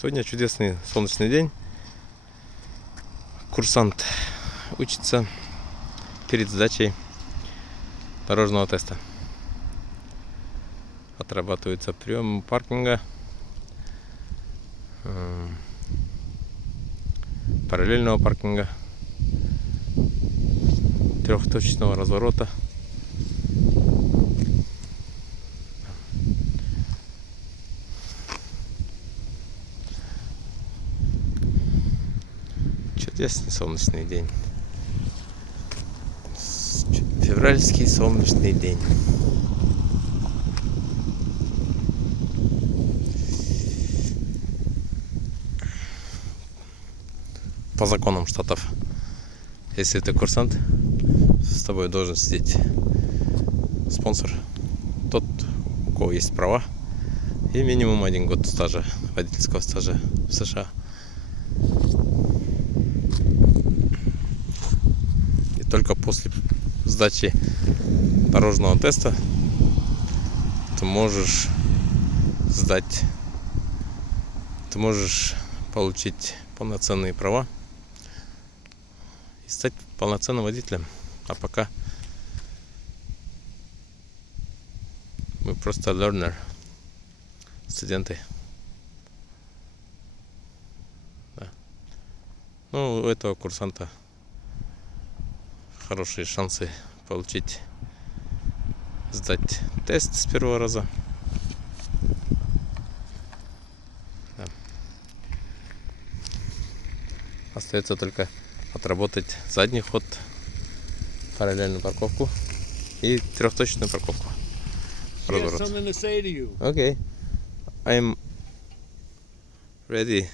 Сегодня чудесный солнечный день. Курсант учится перед сдачей дорожного теста. Отрабатывается прием паркинга, параллельного паркинга, трехточечного разворота. Чудесный солнечный день. Февральский солнечный день. По законам штатов, если ты курсант, с тобой должен сидеть спонсор, тот, у кого есть права и минимум 1 год стажа, водительского стажа в США. И только после сдачи дорожного теста ты можешь получить полноценные права и стать полноценным водителем. А пока мы просто learner, студенты. Да. Ну, у этого курсанта хорошие шансы сдать тест с первого раза. Да. Остается только отработать задний ход, параллельную парковку и трехточечную парковку. Разворот. Something to say to you. Okay, I'm ready.